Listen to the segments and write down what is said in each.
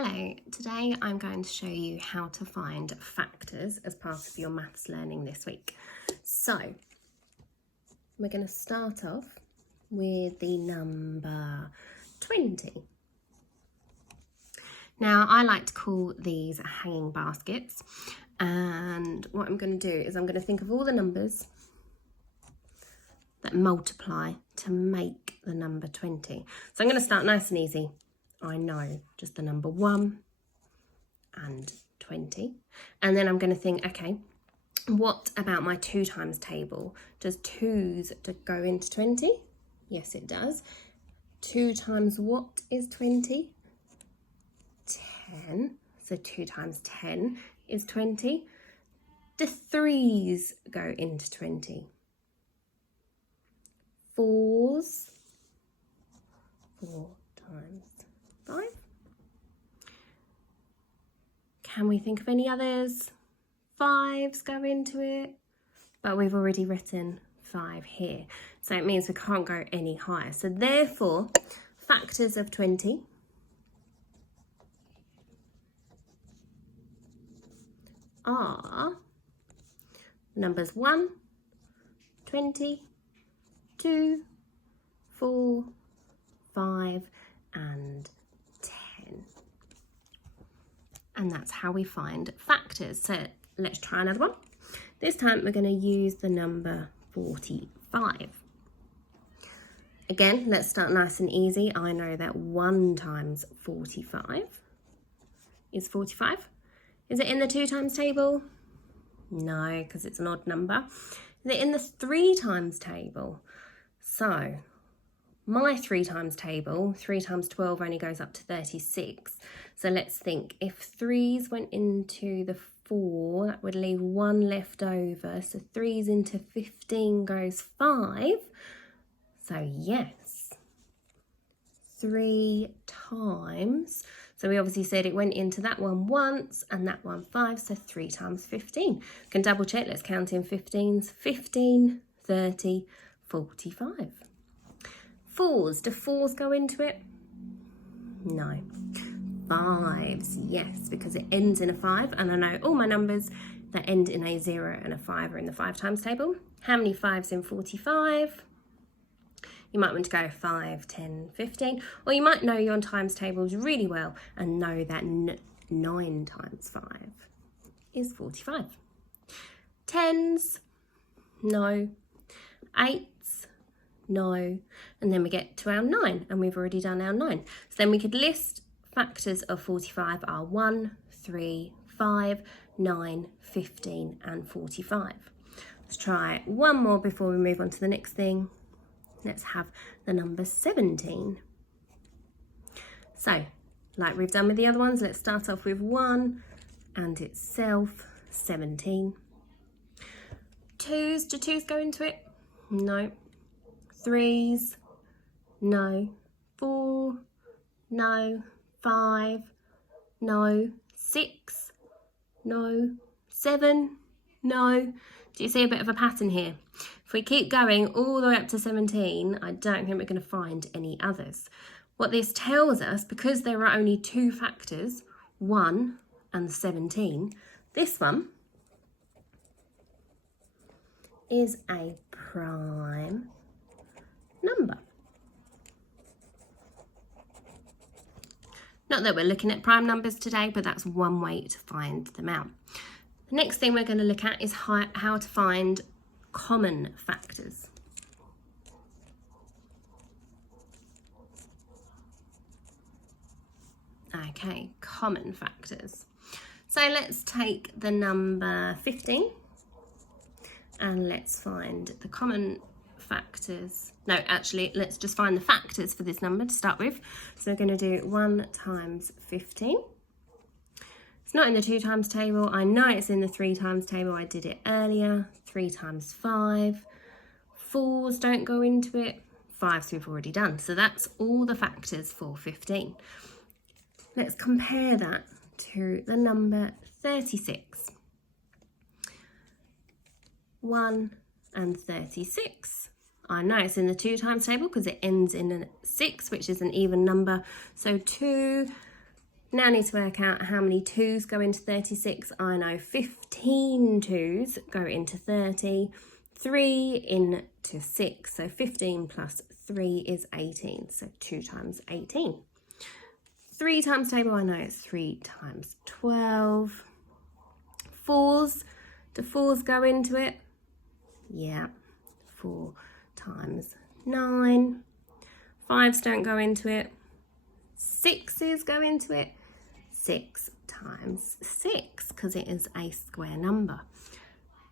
Hello, today I'm going to show you how to find factors as part of your maths learning this week. So, we're going to start off with the number 20. Now, I like to call these hanging baskets, and what I'm going to do is I'm going to think of all the numbers that multiply to make the number 20. So I'm going to start nice and easy. I know just the number 1 and 20. And then I'm going to think, okay, what about my 2 times table? Does 2's to go into 20? Yes, it does. 2 times what is 20? 10. So 2 times 10 is 20. Do 3's go into 20? 4's. 4 times 5. Can we think of any others? 5's go into it, but we've already written 5 here. So it means we can't go any higher. So therefore, factors of 20 are numbers 1, 20, 2, 4, 5, and 10. And that's how we find factors. So let's try another one. This time we're going to use the number 45. Again, let's start nice and easy. I know that 1 times 45 is 45. Is it in the 2 times table? No, because it's an odd number. Is it in the 3 times table? So my 3 times table, 3 times 12 only goes up to 36. So let's think, if 3's went into the 4, that would leave 1 left over. So 3's into 15 goes 5. So yes, 3 times. So we obviously said it went into that one once and that one 5. So 3 times 15. We can double check, let's count in 15s. 15, 30, 45. 4's, do 4's go into it? No. 5's, yes, because it ends in a 5, and I know all my numbers that end in a 0 and a 5 are in the 5 times table. How many 5's in 45? You might want to go 5, 10, 15, or you might know your times tables really well and know that 9 times 5 is 45. 10's, no. 8's, no. And then we get to our 9, and we've already done our 9. So then we could list factors of 45 are 1, 3, 5, 9, 15, and 45. Let's try one more before we move on to the next thing. Let's have the number 17. So, like we've done with the other ones, let's start off with 1 and itself, 17. 2's, do 2's go into it? No. 3's, no. 4, no. 5, no. 6, no. 7, no. Do you see a bit of a pattern here? If we keep going all the way up to 17, I don't think we're going to find any others. What this tells us, because there are only 2 factors, 1 and 17, this one is a prime number. Not that we're looking at prime numbers today, but that's one way to find them out. The next thing we're going to look at is how to find common factors. Okay, common factors. So let's take the number 15 and let's find the common factors. No, actually, let's just find the factors for this number to start with. So we're going to do 1 times 15. It's not in the 2 times table. I know it's in the 3 times table. I did it earlier. 3 times 5. 4's don't go into it. 5's we've already done. So that's all the factors for 15. Let's compare that to the number 36. 1 and 36. I know it's in the 2 times table because it ends in a 6, which is an even number. So 2 Now I need to work out how many 2's go into 36. I know 15 2's go into 30, 3 into 6. So 15 plus 3 is 18. So 2 times 18. 3 times table, I know it's 3 times 12. 4's, do 4's go into it? Yeah, 4 times 9. 5's don't go into it. 6's go into it. 6 times 6, because it is a square number.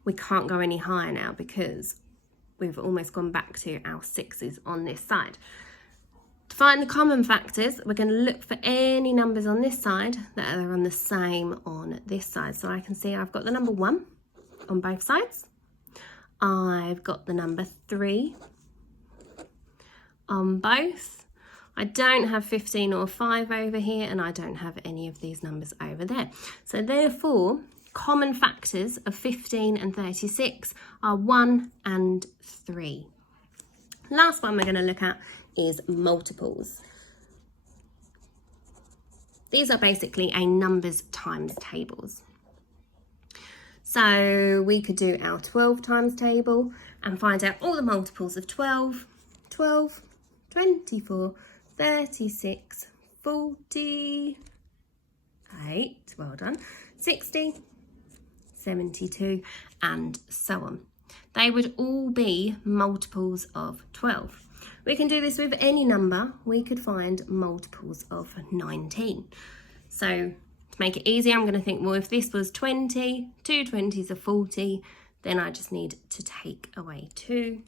We can't go any higher now because we've almost gone back to our 6's on this side. To find the common factors, we're going to look for any numbers on this side that are on the same on this side. So I can see I've got the number 1 on both sides. I've got the number 3 on both. I don't have 15 or 5 over here, and I don't have any of these numbers over there. So therefore, common factors of 15 and 36 are 1 and 3. Last one we're going to look at is multiples. These are basically a numbers times tables. So we could do our 12 times table and find out all the multiples of 12, 12, 24, 36, 48, well done, 60, 72, and so on. They would all be multiples of 12. We can do this with any number. We could find multiples of 19. So to make it easy, I'm going to think, well, if this was 20, 2 20s are 40, then I just need to take away 2.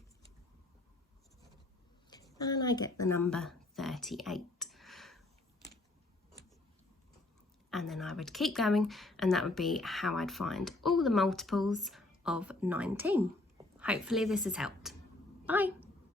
And I get the number 38. And then I would keep going, and that would be how I'd find all the multiples of 19. Hopefully this has helped. Bye.